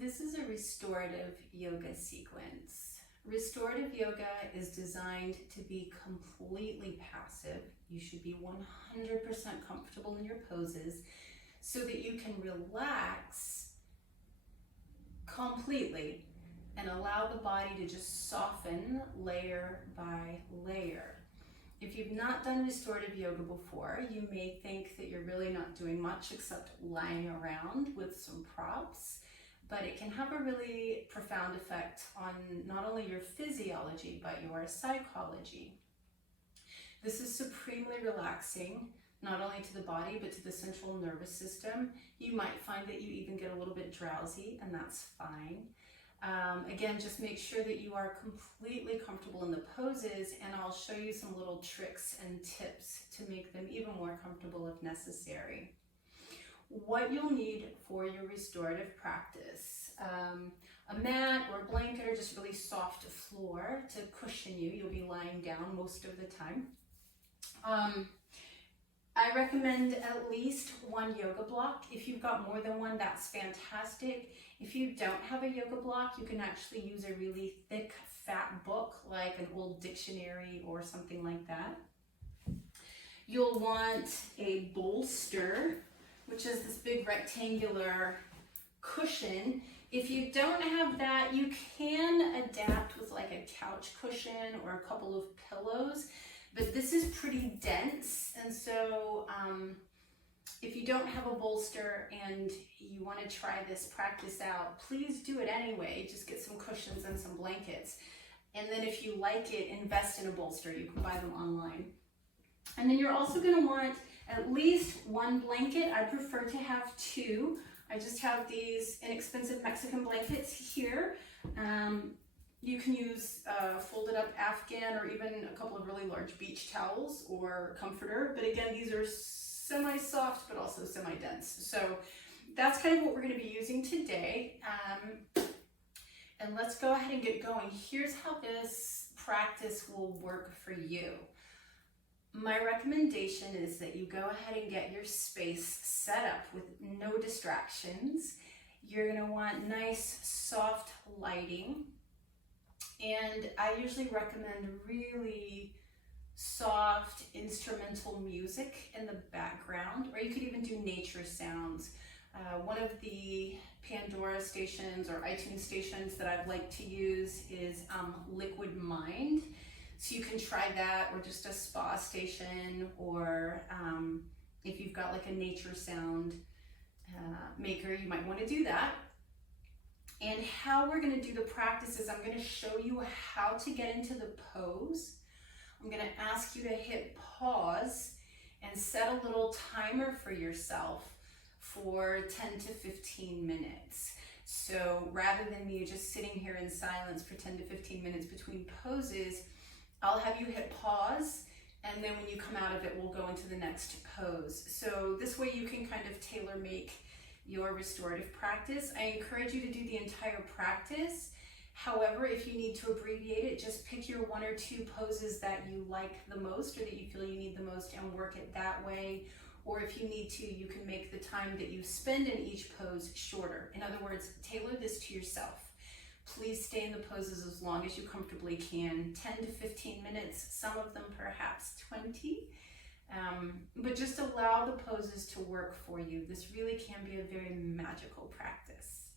This is a restorative yoga sequence. Restorative yoga is designed to be completely passive. You should be 100% comfortable in your poses so that you can relax completely and allow the body to just soften layer by layer. If you've not done restorative yoga before, you may think that you're really not doing much except lying around with some props, but it can have a really profound effect on not only your physiology, but your psychology. This is supremely relaxing, not only to the body, but to the central nervous system. You might find that you even get a little bit drowsy, and that's fine. Again, just make sure that you are completely comfortable in the poses, and I'll show you some little tricks and tips to make them even more comfortable if necessary. What you'll need for your restorative practice: a mat or a blanket or just really soft floor to cushion you. You'll be lying down most of the time. I recommend at least one yoga block. If you've got more than one, that's fantastic. If you don't have a yoga block, you can actually use a really thick, fat book like an old dictionary or something like that. You'll want a bolster, which is this big rectangular cushion. If you don't have that, you can adapt with like a couch cushion or a couple of pillows, but this is pretty dense, and so if you don't have a bolster and you want to try this practice out, please do it anyway. Just get some cushions and some blankets, and then if you like it, invest in a bolster. You can buy them online. And then you're also going to want at least one blanket. I prefer to have two. I just have these inexpensive Mexican blankets here. You can use folded up Afghan or even a couple of really large beach towels or comforter. But again, these are semi-soft but also semi-dense. So that's kind of what we're going to be using today. And let's go ahead and get going. Here's how this practice will work for you. My recommendation is that you go ahead and get your space set up with no distractions. You're going to want nice, soft lighting. And I usually recommend really soft instrumental music in the background, or you could even do nature sounds. One of the Pandora stations or iTunes stations that I've liked to use is Liquid Mind. So you can try that, or just a spa station, or if you've got like a nature sound maker, you might want to do that. And how we're going to do the practice is I'm going to show you how to get into the pose. I'm going to ask you to hit pause and set a little timer for yourself for 10 to 15 minutes. So rather than you just sitting here in silence for 10 to 15 minutes between poses, I'll have you hit pause, and then when you come out of it, we'll go into the next pose. So this way you can kind of tailor make your restorative practice. I encourage you to do the entire practice. However, if you need to abbreviate it, just pick your one or two poses that you like the most or that you feel you need the most and work it that way. Or if you need to, you can make the time that you spend in each pose shorter. In other words, tailor this to yourself. Please stay in the poses as long as you comfortably can, 10 to 15 minutes, some of them perhaps 20. But just allow the poses to work for you. This really can be a very magical practice.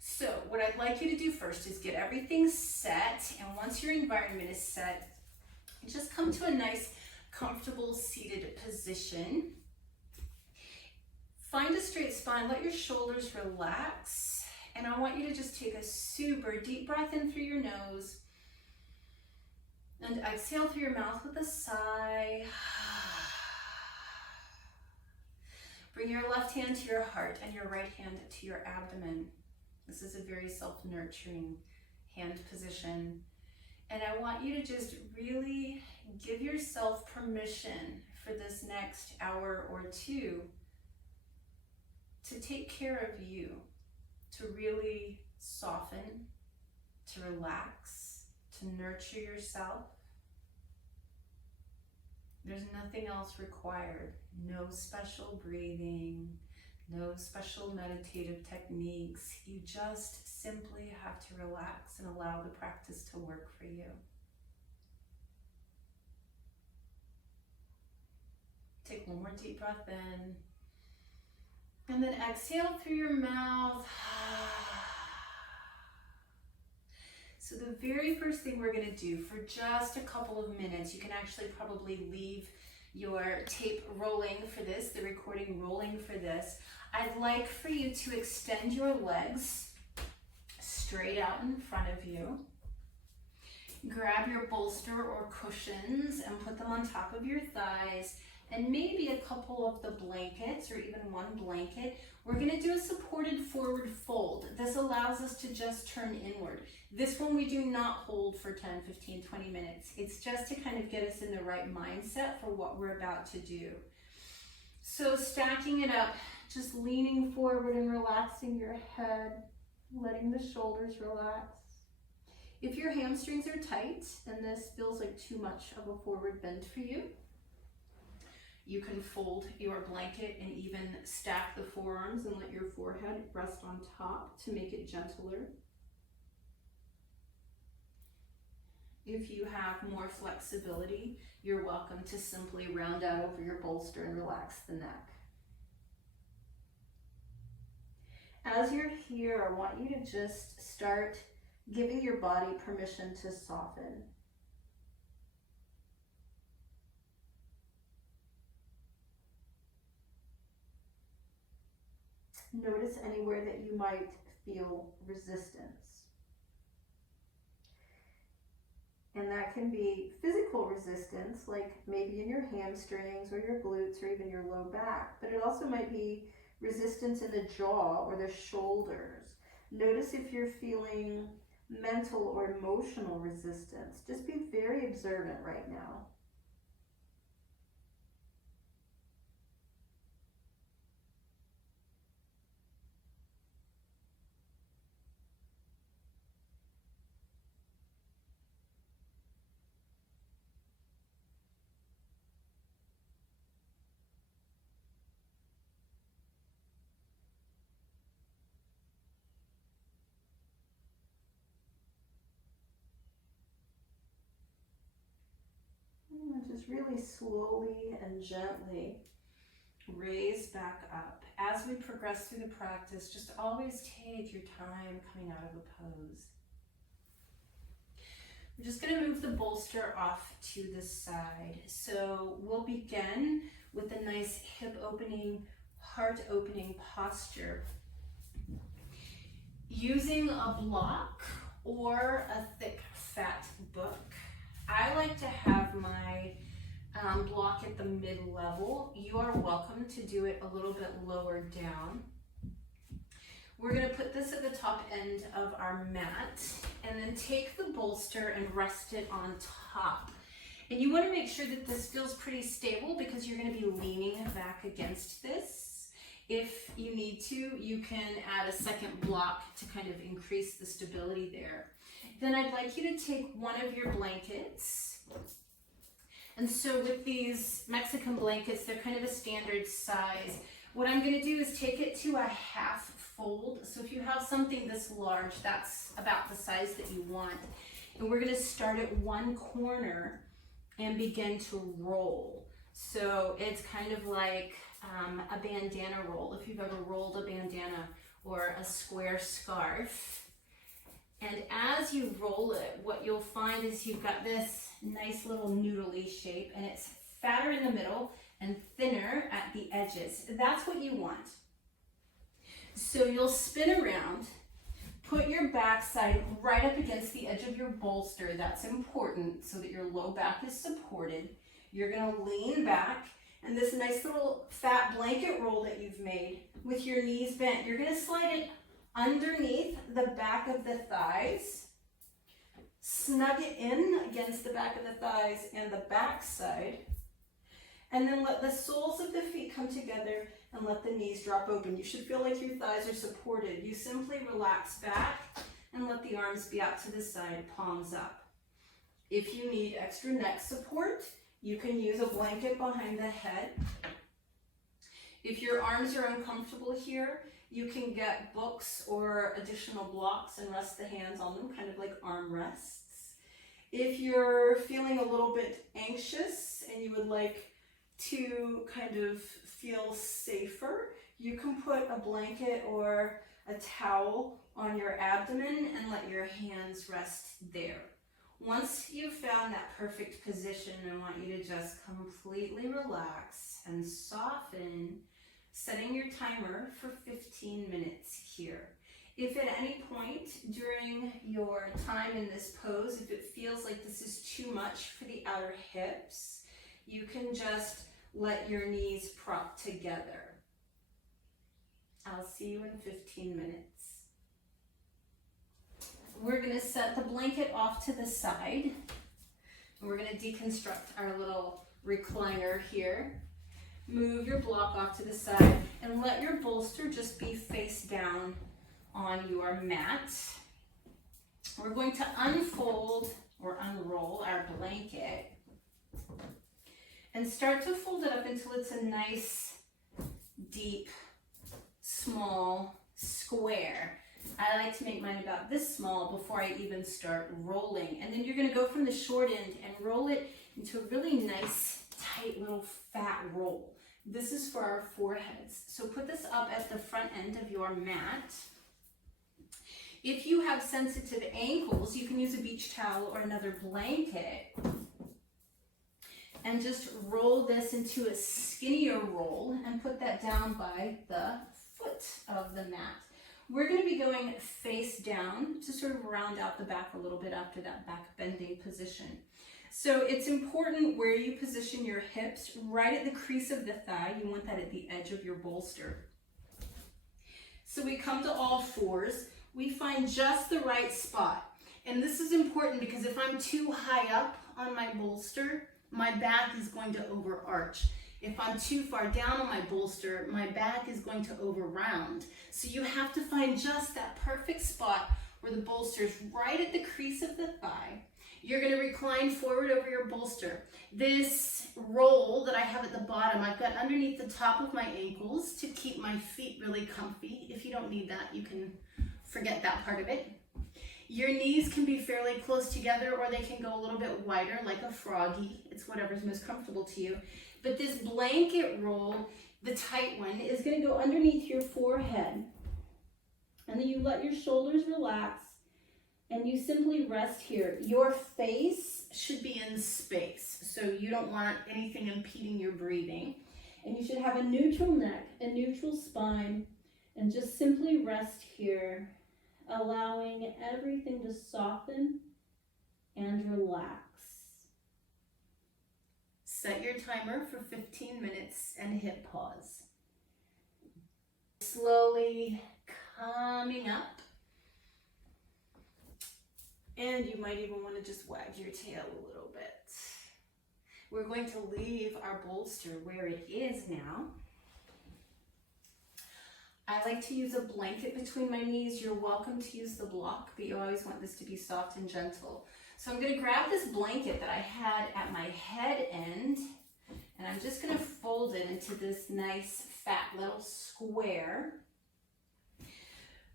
So what I'd like you to do first is get everything set, and once your environment is set, just come to a nice, comfortable seated position. Find a straight spine, let your shoulders relax, and I want you to just take a super deep breath in through your nose and exhale through your mouth with a sigh. Bring your left hand to your heart and your right hand to your abdomen. This is a very self-nurturing hand position. And I want you to just really give yourself permission for this next hour or two to take care of you, to really soften, to relax, to nurture yourself. There's nothing else required. No special breathing, No special meditative techniques. You just simply have to relax and allow the practice to work for you. Take one more deep breath in. And then exhale through your mouth. So the very first thing we're going to do for just a couple of minutes, you can actually probably leave your tape rolling for this, the recording rolling for this. I'd like for you to extend your legs straight out in front of you. Grab your bolster or cushions and put them on top of your thighs, and maybe a couple of the blankets or even one blanket. We're going to do a supported forward fold. This allows us to just turn inward. This one we do not hold for 10, 15, 20 minutes. It's just to kind of get us in the right mindset for what we're about to do. So stacking it up, just leaning forward and relaxing your head, letting the shoulders relax. If your hamstrings are tight and this feels like too much of a forward bend for you, you can fold your blanket and even stack the forearms and let your forehead rest on top to make it gentler. If you have more flexibility, you're welcome to simply round out over your bolster and relax the neck. As you're here, I want you to just start giving your body permission to soften. Notice anywhere that you might feel resistance. And that can be physical resistance, like maybe in your hamstrings or your glutes or even your low back, but it also might be resistance in the jaw or the shoulders. Notice if you're feeling mental or emotional resistance. Just be very observant right now. Just really slowly and gently raise back up. As we progress through the practice, just always take your time coming out of a pose. We're just going to move the bolster off to the side. So we'll begin with a nice hip opening, heart opening posture. Using a block or a thick fat book. I like to have my block at the mid-level. You are welcome to do it a little bit lower down. We're going to put this at the top end of our mat and then take the bolster and rest it on top. And you want to make sure that this feels pretty stable because you're going to be leaning back against this. If you need to, you can add a second block to kind of increase the stability there. Then I'd like you to take one of your blankets. And so with these Mexican blankets, they're kind of a standard size. What I'm going to do is take it to a half fold. So if you have something this large, that's about the size that you want. And we're going to start at one corner and begin to roll. So it's kind of like a bandana roll, if you've ever rolled a bandana or a square scarf. And as you roll it, what you'll find is you've got this nice little noodly shape, and it's fatter in the middle and thinner at the edges. That's what you want. So you'll spin around, put your backside right up against the edge of your bolster. That's important so that your low back is supported. You're going to lean back, and this nice little fat blanket roll that you've made with your knees bent, you're going to slide it underneath the back of the thighs, snug it in against the back of the thighs and the back side, and then let the soles of the feet come together and let the knees drop open. You should feel like your thighs are supported. You simply relax back and let the arms be out to the side, palms up. If you need extra neck support, you can use a blanket behind the head. If your arms are uncomfortable here, you can get books or additional blocks and rest the hands on them, kind of like arm rests. If you're feeling a little bit anxious and you would like to kind of feel safer, you can put a blanket or a towel on your abdomen and let your hands rest there. Once you've found that perfect position, I want you to just completely relax and soften, setting your timer for 15 minutes here. If at any point during your time in this pose, if it feels like this is too much for the outer hips, you can just let your knees prop together. I'll see you in 15 minutes. We're going to set the blanket off to the side. And we're going to deconstruct our little recliner here. Move your block off to the side and let your bolster just be face down on your mat. We're going to unfold or unroll our blanket and start to fold it up until it's a nice, deep, small square. I like to make mine about this small before I even start rolling. And then you're going to go from the short end and roll it into a really nice, tight little fat roll. This is for our foreheads. So put this up at the front end of your mat. If you have sensitive ankles, you can use a beach towel or another blanket and just roll this into a skinnier roll and put that down by the foot of the mat. We're going to be going face down to sort of round out the back a little bit after that back bending position. So it's important where you position your hips, right at the crease of the thigh. You want that at the edge of your bolster. So we come to all fours. We find just the right spot. And this is important because if I'm too high up on my bolster, my back is going to overarch. If I'm too far down on my bolster, my back is going to over-round. So you have to find just that perfect spot where the bolster is right at the crease of the thigh. You're going to recline forward over your bolster. This roll that I have at the bottom, I've got underneath the top of my ankles to keep my feet really comfy. If you don't need that, you can forget that part of it. Your knees can be fairly close together or they can go a little bit wider like a froggy. It's whatever's most comfortable to you. But this blanket roll, the tight one, is going to go underneath your forehead. And then you let your shoulders relax and you simply rest here. Your face should be in space, so you don't want anything impeding your breathing. And you should have a neutral neck, a neutral spine, and just simply rest here, allowing everything to soften and relax. Set your timer for 15 minutes and hit pause. Slowly coming up. And you might even want to just wag your tail a little bit. We're going to leave our bolster where it is now. I like to use a blanket between my knees. You're welcome to use the block, but you always want this to be soft and gentle. So I'm going to grab this blanket that I had at my head end, and I'm just going to fold it into this nice fat little square,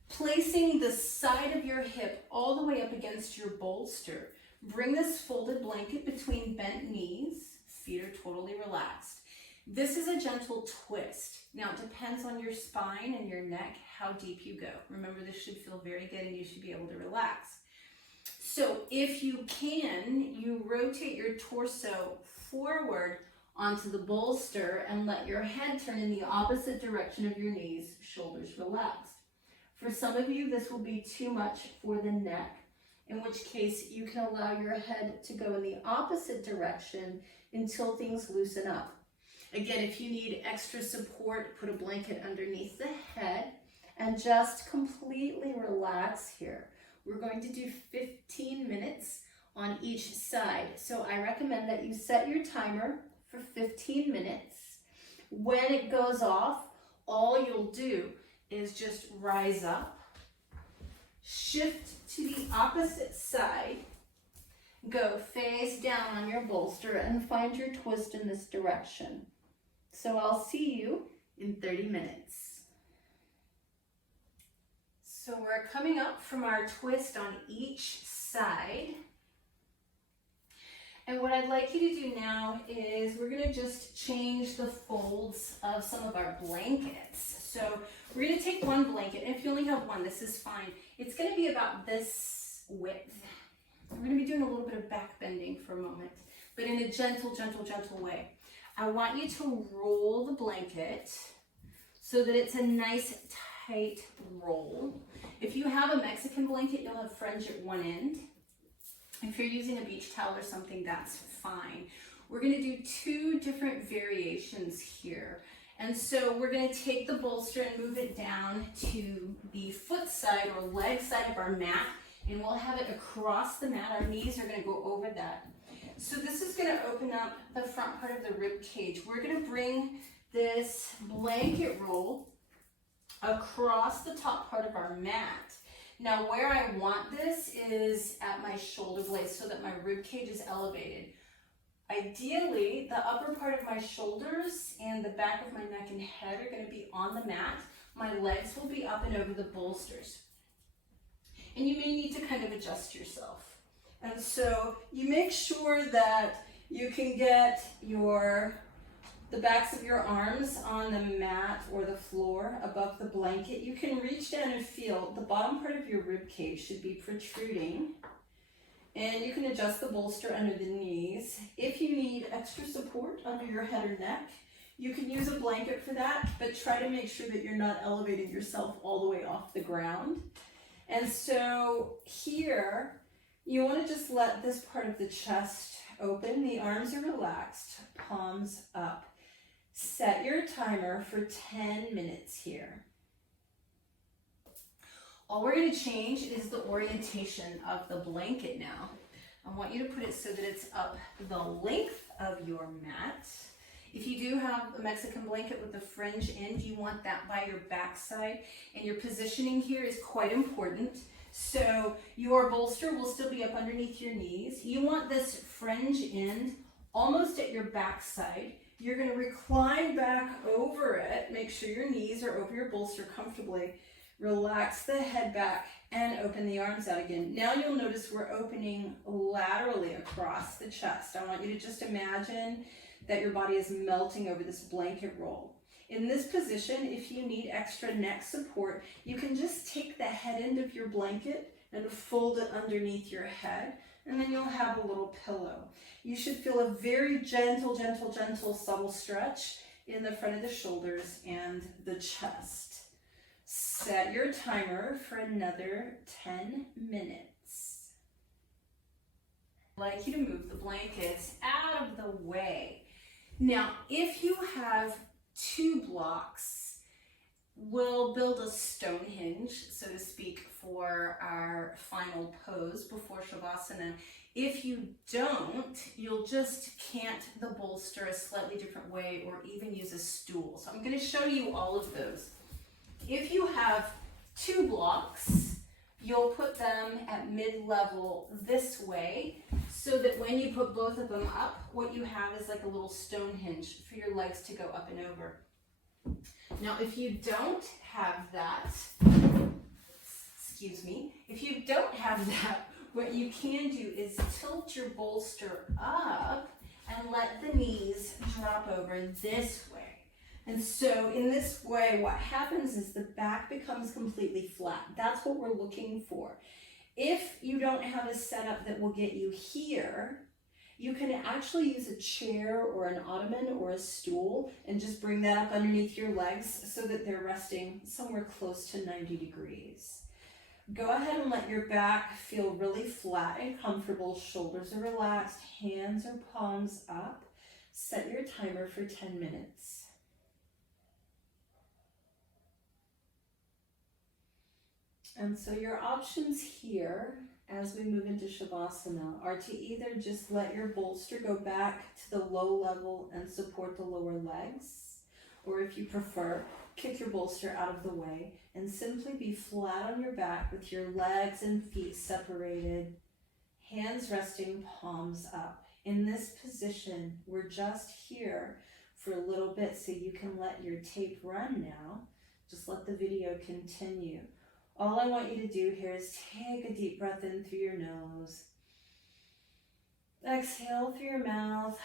placing the side of your hip all the way up against your bolster. Bring this folded blanket between bent knees. Feet are totally relaxed. This is a gentle twist. Now it depends on your spine and your neck how deep you go. Remember, this should feel very good and you should be able to relax. So if you can, you rotate your torso forward onto the bolster and let your head turn in the opposite direction of your knees, shoulders relaxed. For some of you, this will be too much for the neck, in which case you can allow your head to go in the opposite direction until things loosen up. Again, if you need extra support, put a blanket underneath the head and just completely relax here. We're going to do 15 minutes on each side. So I recommend that you set your timer for 15 minutes. When it goes off, all you'll do is just rise up, shift to the opposite side, go face down on your bolster and find your twist in this direction. So I'll see you in 30 minutes. So we're coming up from our twist on each side. And what I'd like you to do now is we're gonna just change the folds of some of our blankets. So we're gonna take one blanket, and if you only have one, this is fine. It's gonna be about this width. We're gonna be doing a little bit of back bending for a moment, but in a gentle, gentle, gentle way. I want you to roll the blanket so that it's a nice tight roll. If you have a Mexican blanket, you'll have fringe at one end. If you're using a beach towel or something, that's fine. We're gonna do two different variations here. And so we're gonna take the bolster and move it down to the foot side or leg side of our mat, and we'll have it across the mat. Our knees are gonna go over that. So this is gonna open up the front part of the rib cage. We're gonna bring this blanket roll across the top part of our mat. Now where I want this is at my shoulder blades so that my rib cage is elevated. Ideally, the upper part of my shoulders and the back of my neck and head are going to be on the mat. My legs will be up and over the bolsters. And you may need to kind of adjust yourself. And so you make sure that you can get the backs of your arms on the mat or the floor above the blanket. You can reach down and feel the bottom part of your rib cage should be protruding, and you can adjust the bolster under the knees. If you need extra support under your head or neck, you can use a blanket for that, but try to make sure that you're not elevating yourself all the way off the ground. And so here, you want to just let this part of the chest open. The arms are relaxed, palms up. Set your timer for 10 minutes here. All we're going to change is the orientation of the blanket now. I want you to put it so that it's up the length of your mat. If you do have a Mexican blanket with the fringe end, you want that by your backside, and your positioning here is quite important. So your bolster will still be up underneath your knees. You want this fringe end almost at your backside. You're going to recline back over it. Make sure your knees are over your bolster comfortably. Relax the head back and open the arms out again. Now you'll notice we're opening laterally across the chest. I want you to just imagine that your body is melting over this blanket roll. In this position, if you need extra neck support, you can just take the head end of your blanket and fold it underneath your head, and then you'll have a little pillow. You should feel a very gentle, gentle, gentle, subtle stretch in the front of the shoulders and the chest. Set your timer for another 10 minutes. I'd like you to move the blankets out of the way. Now, if you have two blocks, we'll build a Stonehenge, so to speak, for our final pose before Shavasana. If you don't, you'll just cant the bolster a slightly different way or even use a stool. So I'm going to show you all of those. If you have two blocks, you'll put them at mid-level this way so that when you put both of them up, what you have is like a little Stonehenge for your legs to go up and over. Now, if you don't have that, if you don't have that, what you can do is tilt your bolster up and let the knees drop over this way. And so in this way, what happens is the back becomes completely flat. That's what we're looking for. If you don't have a setup that will get you here, you can actually use a chair or an ottoman or a stool and just bring that up underneath your legs so that they're resting somewhere close to 90 degrees. Go ahead and let your back feel really flat and comfortable. Shoulders are relaxed, hands or palms up. Set your timer for 10 minutes. And so your options here as we move into Shavasana are to either just let your bolster go back to the low level and support the lower legs, or if you prefer, kick your bolster out of the way and simply be flat on your back with your legs and feet separated, hands resting, palms up. In this position, we're just here for a little bit so you can let your tape run now. Just let the video continue. All I want you to do here is take a deep breath in through your nose. Exhale through your mouth.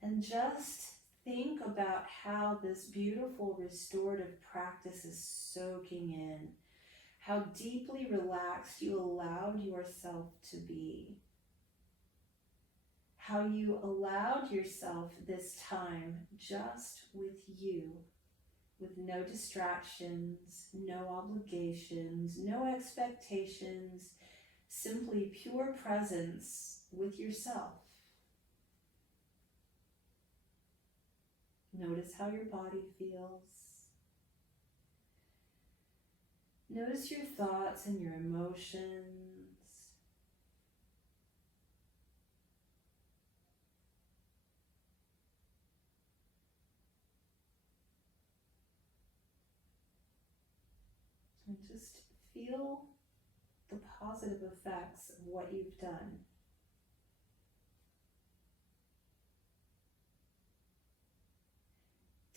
And just think about how this beautiful restorative practice is soaking in. How deeply relaxed you allowed yourself to be. How you allowed yourself this time just with you, with no distractions, no obligations, no expectations, simply pure presence with yourself. Notice how your body feels. Notice your thoughts and your emotions. And just feel the positive effects of what you've done.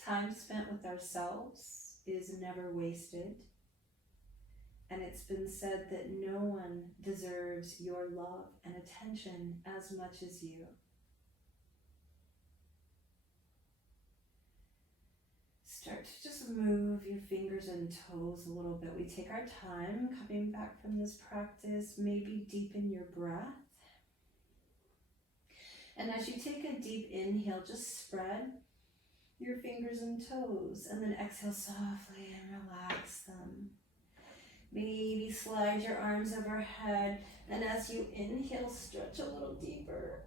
Time spent with ourselves is never wasted. And it's been said that no one deserves your love and attention as much as you. Start to just move your fingers and toes a little bit. We take our time coming back from this practice. Maybe deepen your breath. And as you take a deep inhale, just spread your fingers and toes. And then exhale softly and relax them. Maybe slide your arms overhead. And as you inhale, stretch a little deeper.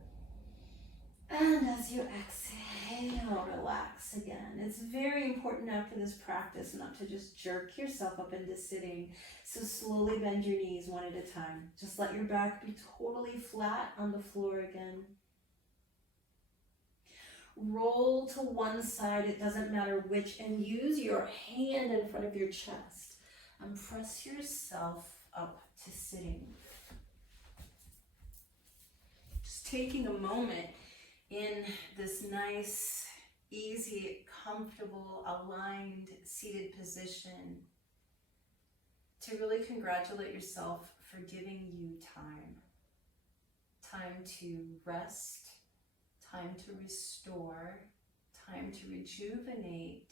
And as you exhale, relax again. It's very important after this practice not to just jerk yourself up into sitting. So slowly bend your knees one at a time. Just let your back be totally flat on the floor again. Roll to one side, it doesn't matter which, and use your hand in front of your chest. And press yourself up to sitting. Just taking a moment in this nice, easy, comfortable, aligned, seated position to really congratulate yourself for giving you time. Time to rest, time to restore, time to rejuvenate,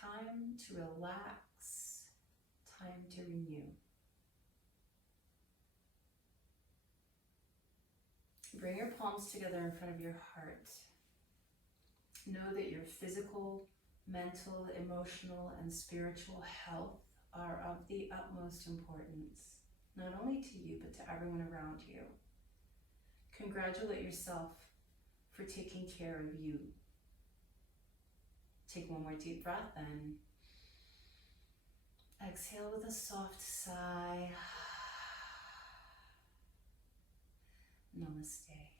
time to relax, time to renew. Bring your palms together in front of your heart. Know that your physical, mental, emotional, and spiritual health are of the utmost importance, not only to you, but to everyone around you. Congratulate yourself for taking care of you. Take one more deep breath and exhale with a soft sigh. Namaste.